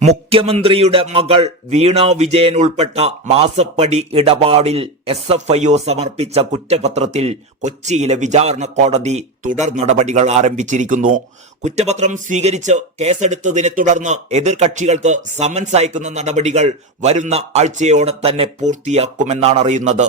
മുഖ്യമന്ത്രിയുടെ മകൾ വീണ വിജയൻ ഉൾപ്പെട്ട മാസപ്പടി ഇടപാടിൽ SFIO സമർപ്പിച്ച കുറ്റപത്രത്തിൽ കൊച്ചിയിലെ വിചാരണ കോടതി തുടർ നടപടികൾ ആരംഭിച്ചിരിക്കുന്നു. കുറ്റപത്രം സ്വീകരിച്ച് കേസെടുത്തതിനെ തുടർന്ന് എതിർകക്ഷികൾക്ക് സമൻസ് അയക്കുന്ന നടപടികൾ വരുന്ന ആഴ്ചയോടെ തന്നെ പൂർത്തിയാക്കുമെന്നാണ് അറിയുന്നത്.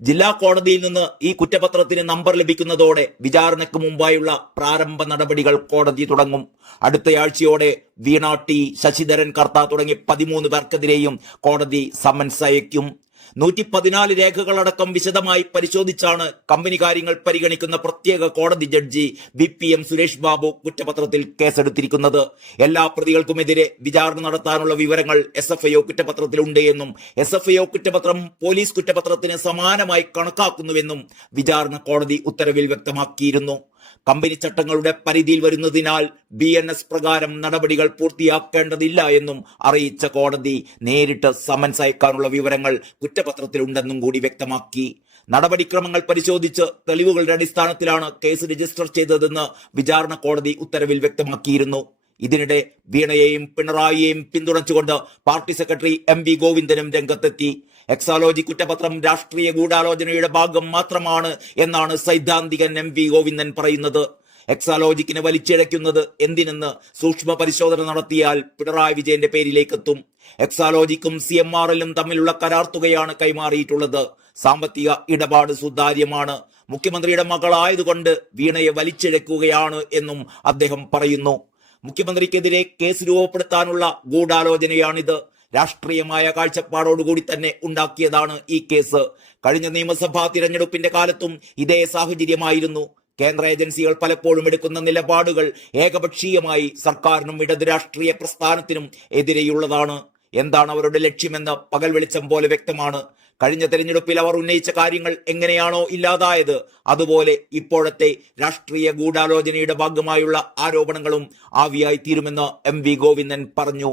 ജില്ലാ കോടതിയിൽ നിന്ന് ഈ കുറ്റപത്രത്തിന് നമ്പർ ലഭിക്കുന്നതോടെ വിചാരണയ്ക്ക് മുമ്പായുള്ള പ്രാരംഭ നടപടികൾ കോടതി തുടങ്ങും. അടുത്തയാഴ്ചയോടെ വീണ ടി, ശശിധരൻ കർത്ത തുടങ്ങി 13 പേർക്കെതിരെയും കോടതി സമൻസ് അയക്കും. 114 രേഖകളടക്കം വിശദമായി പരിശോധിച്ചാണ് കമ്പനി കാര്യങ്ങൾ പരിഗണിക്കുന്ന പ്രത്യേക കോടതി ജഡ്ജി BPM സുരേഷ് ബാബു കുറ്റപത്രത്തിൽ കേസെടുത്തിരിക്കുന്നത്. എല്ലാ പ്രതികൾക്കുമെതിരെ വിചാരണ നടത്താനുള്ള വിവരങ്ങൾ SFIO കുറ്റപത്രത്തിലുണ്ട് എന്നും SFIO കുറ്റപത്രം പോലീസ് കുറ്റപത്രത്തിന് സമാനമായി കണക്കാക്കുന്നുവെന്നും വിചാരണ കോടതി ഉത്തരവിൽ വ്യക്തമാക്കിയിരുന്നു. കമ്പനി ചട്ടങ്ങളുടെ പരിധിയിൽ വരുന്നതിനാൽ BNS പ്രകാരം നടപടികൾ പൂർത്തിയാക്കേണ്ടതില്ല എന്നും അറിയിച്ച കോടതി നേരിട്ട് സമൻസ് അയക്കാനുള്ള വിവരങ്ങൾ കുറ്റപത്രത്തിലുണ്ടെന്നും കൂടി വ്യക്തമാക്കി. നടപടിക്രമങ്ങൾ പരിശോധിച്ച് തെളിവുകളുടെ അടിസ്ഥാനത്തിലാണ് കേസ് രജിസ്റ്റർ ചെയ്തതെന്ന് വിചാരണ കോടതി ഉത്തരവിൽ വ്യക്തമാക്കിയിരുന്നു. ഇതിനിടെ വീണയെയും പിണറായിയെയും പിന്തുണച്ചുകൊണ്ട് പാർട്ടി സെക്രട്ടറി MV ഗോവിന്ദനും രംഗത്തെത്തി. എക്സാലോജി കുറ്റപത്രം രാഷ്ട്രീയ ഗൂഢാലോചനയുടെ ഭാഗം മാത്രമാണ് എന്നാണ് സൈദ്ധാന്തികൻ MV ഗോവിന്ദൻ പറയുന്നത്. എക്സാലോജിക്കിനെ വലിച്ചിഴയ്ക്കുന്നത് എന്തിനെന്ന് സൂക്ഷ്മ പരിശോധന നടത്തിയാൽ പിണറായി വിജയന്റെ പേരിലേക്കെത്തും. എക്സാലോജിക്കും CMRLും തമ്മിലുള്ള കരാർ തുകയാണ് കൈമാറിയിട്ടുള്ളത്. സാമ്പത്തിക ഇടപാട് സുതാര്യമാണ്. മുഖ്യമന്ത്രിയുടെ മകളായതുകൊണ്ട് വീണയെ വലിച്ചിഴക്കുകയാണ് എന്നും അദ്ദേഹം പറയുന്നു. മുഖ്യമന്ത്രിക്കെതിരെ കേസ് രൂപപ്പെടുത്താനുള്ള ഗൂഢാലോചനയാണിത്. രാഷ്ട്രീയമായ കാഴ്ചപ്പാടോടുകൂടി തന്നെ ഉണ്ടാക്കിയതാണ് ഈ കേസ്. കഴിഞ്ഞ നിയമസഭാ തിരഞ്ഞെടുപ്പിന്റെ കാലത്തും ഇതേ സാഹചര്യമായിരുന്നു. കേന്ദ്ര ഏജൻസികൾ പലപ്പോഴും എടുക്കുന്ന നിലപാടുകൾ ഏകപക്ഷീയമായി സർക്കാരിനും ഇടത് രാഷ്ട്രീയ പ്രസ്ഥാനത്തിനും എതിരെയുള്ളതാണ്. എന്താണ് അവരുടെ ലക്ഷ്യമെന്ന് പകൽ വെളിച്ചം പോലെ വ്യക്തമാണ്. കഴിഞ്ഞ തെരഞ്ഞെടുപ്പിൽ അവർ ഉന്നയിച്ച കാര്യങ്ങൾ എങ്ങനെയാണോ ഇല്ലാതായത്, അതുപോലെ ഇപ്പോഴത്തെ രാഷ്ട്രീയ ഗൂഢാലോചനയുടെ ഭാഗമായുള്ള ആരോപണങ്ങളും ആവിയായി തീരുമെന്ന് MV ഗോവിന്ദൻ പറഞ്ഞു.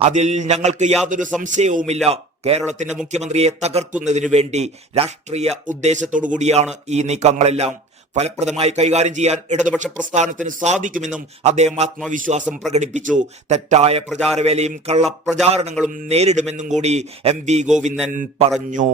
അതിൽ ഞങ്ങൾക്ക് യാതൊരു സംശയവുമില്ല. കേരളത്തിന്റെ മുഖ്യമന്ത്രിയെ തകർക്കുന്നതിനു വേണ്ടി രാഷ്ട്രീയ ഉദ്ദേശത്തോടു കൂടിയാണ് ഈ നീക്കങ്ങളെല്ലാം. ഫലപ്രദമായി കൈകാര്യം ചെയ്യാൻ ഇടതുപക്ഷ പ്രസ്ഥാനത്തിന് സാധിക്കുമെന്നും അദ്ദേഹം ആത്മവിശ്വാസം പ്രകടിപ്പിച്ചു. തെറ്റായ പ്രചാരവേലയും കള്ളപ്രചാരണങ്ങളും നേരിടുമെന്നും കൂടി MV ഗോവിന്ദൻ പറഞ്ഞു.